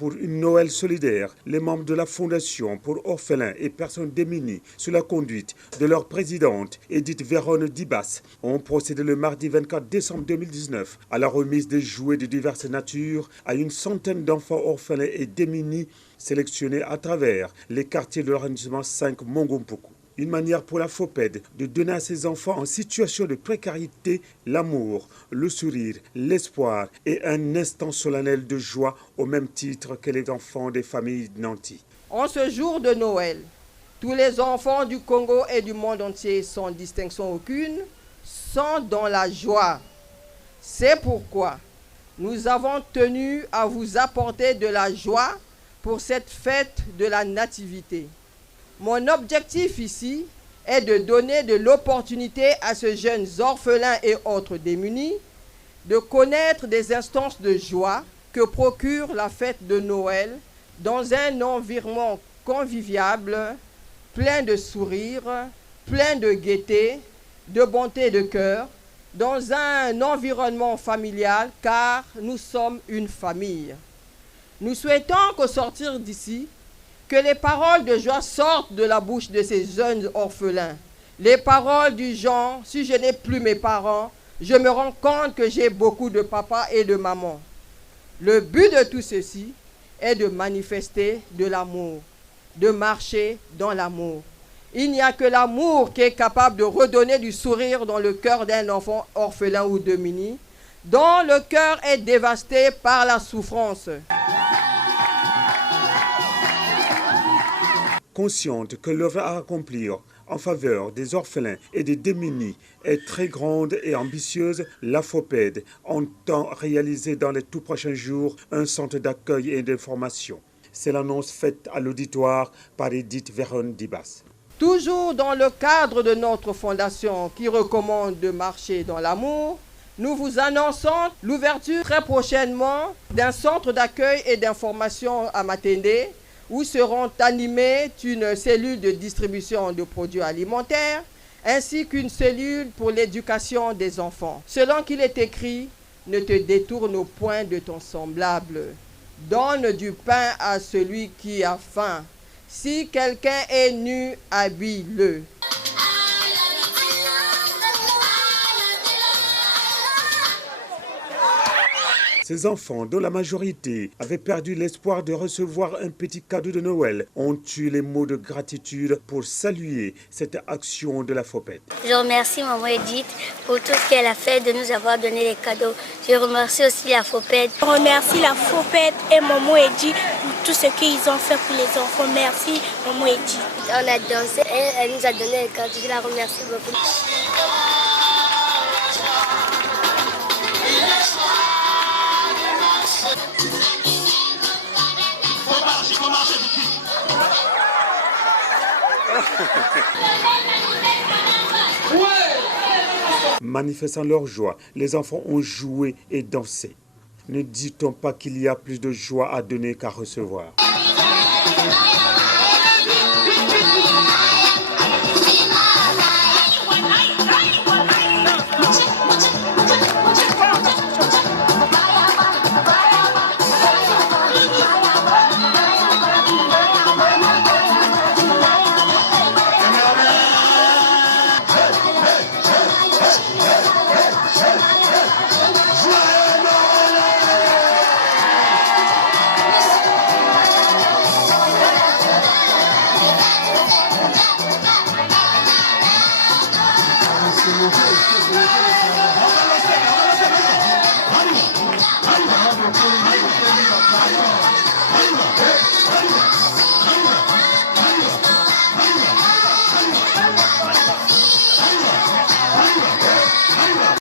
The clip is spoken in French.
pour une Noël solidaire, les membres de la Fondation pour orphelins et personnes démunies, sous la conduite de leur présidente, Edith Véronne Dibas, ont procédé le mardi 24 décembre 2019 à la remise des jouets de diverses natures à une centaine d'enfants orphelins et démunis sélectionnés à travers les quartiers de l'arrondissement 5 Mongompoku. Une manière pour la FOPED de donner à ses enfants en situation de précarité l'amour, le sourire, l'espoir et un instant solennel de joie au même titre que les enfants des familles nantis. En ce jour de Noël, tous les enfants du Congo et du monde entier, sans distinction aucune, sont dans la joie. C'est pourquoi nous avons tenu à vous apporter de la joie pour cette fête de la Nativité. Mon objectif ici est de donner de l'opportunité à ces jeunes orphelins et autres démunis de connaître des instances de joie que procure la fête de Noël dans un environnement convivial, plein de sourires, plein de gaieté, de bonté de cœur, dans un environnement familial car nous sommes une famille. Nous souhaitons qu'au sortir d'ici, que les paroles de joie sortent de la bouche de ces jeunes orphelins. Les paroles du genre, si je n'ai plus mes parents, je me rends compte que j'ai beaucoup de papa et de maman. Le but de tout ceci est de manifester de l'amour, de marcher dans l'amour. Il n'y a que l'amour qui est capable de redonner du sourire dans le cœur d'un enfant orphelin ou démuni, dont le cœur est dévasté par la souffrance. Consciente que l'œuvre à accomplir en faveur des orphelins et des démunis est très grande et ambitieuse, la FOPED entend réaliser dans les tout prochains jours un centre d'accueil et d'information. C'est l'annonce faite à l'auditoire par Edith Véronne Dibas. Toujours dans le cadre de notre fondation qui recommande de marcher dans l'amour, nous vous annonçons l'ouverture très prochainement d'un centre d'accueil et d'information à Matendé, où seront animées une cellule de distribution de produits alimentaires ainsi qu'une cellule pour l'éducation des enfants. Selon qu'il est écrit, ne te détourne point de ton semblable. Donne du pain à celui qui a faim. Si quelqu'un est nu, habille-le. Ces enfants, dont la majorité avaient perdu l'espoir de recevoir un petit cadeau de Noël, ont eu les mots de gratitude pour saluer cette action de la FOPED. Je remercie maman Edith pour tout ce qu'elle a fait de nous avoir donné les cadeaux. Je remercie aussi la FOPED. Je remercie la FOPED et maman Edith pour tout ce qu'ils ont fait pour les enfants. Merci maman Edith. On a dansé et elle nous a donné les cadeaux. Je la remercie beaucoup. Manifestant leur joie, les enfants ont joué et dansé. Ne dit-on pas qu'il y a plus de joie à donner qu'à recevoir?